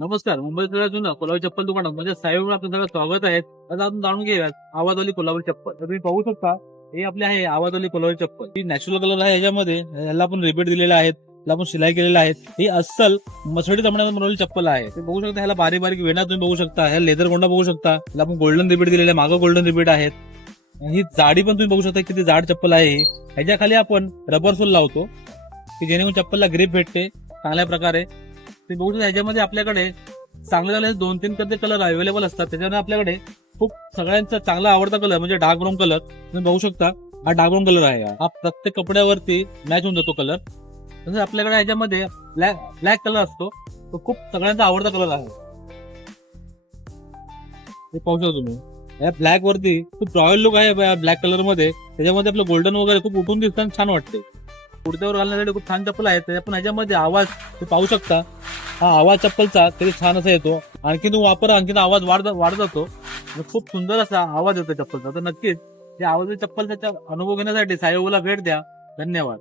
नमस्कार. मुंबईतल्या जुनं कोल्हापुरी चप्पल दुकानात म्हणजे साहेब आपलं सगळं स्वागत आहे. आता आपण जाणून घेऊयात आवाजवाली कोल्हापुरी चप्पल. तर तुम्ही पाहू शकता हे आपले आहे आवाजवाली कोल्हापुरी चप्पल. ही नॅचरल कलर आहे याच्यामध्ये. याला आपण रिपीट दिलेले आहेत. याला आपण शिलाई केलेलं आहे. ही अस्सल मसळी जमण्यात बनवलेली चप्पल आहे. तुम्ही बघू शकता ह्याला बारीक बारीक वेणा तुम्ही बघू शकता. ह्याला लेदर गोंडा बघू शकता. याला आपण गोल्डन रिपीट दिलेले आहे. मागं गोल्डन रिपीट आहेत. ही जाडी पण तुम्ही बघू शकता किती जाड चप्पल आहे ही. ह्याच्या खाली आपण रबर सोल लावतो की जेणेकरून चप्पलला ग्रिप भेटते चांगल्या प्रकारे. तुम्ही बघू शकता ह्याच्यामध्ये आपल्याकडे चांगले झाले 2-3 कलर अवेलेबल असतात. त्याच्यामध्ये आपल्याकडे खूप सगळ्यांचा चांगला आवडता कलर म्हणजे डार्क ब्राऊन कलर तुम्ही बघू शकता. हा डार्क ब्राऊन कलर आहे. हा प्रत्येक कपड्यावरती मॅच होऊन जातो कलर. तसंच आपल्याकडे ह्याच्यामध्ये ब्लॅक कलर असतो. तो खूप सगळ्यांचा आवडता कलर आहे. हे पाहू शकता तुम्ही. या ब्लॅक वरती खूप रॉयल लुक आहे ब्लॅक कलर मध्ये. त्याच्यामध्ये आपलं गोल्डन वगैरे खूप उठून दिसताना छान वाटते. कुर्त्यावर घालण्यासाठी खूप छान चप्पल आहे. त्याच्या पण ह्याच्यामध्ये आवाज तुम्ही पाहू शकता. हा आवाज चप्पलचा तरी छान असा येतो. आणखी तो वापर आणखी आवाज वाढत जातो. खूप सुंदर असा आवाज येतो चप्पलचा. तर नक्कीच या आवाजाच्या चप्पलचा अनुभव घेण्यासाठी साईबाबाला भेट द्या. धन्यवाद.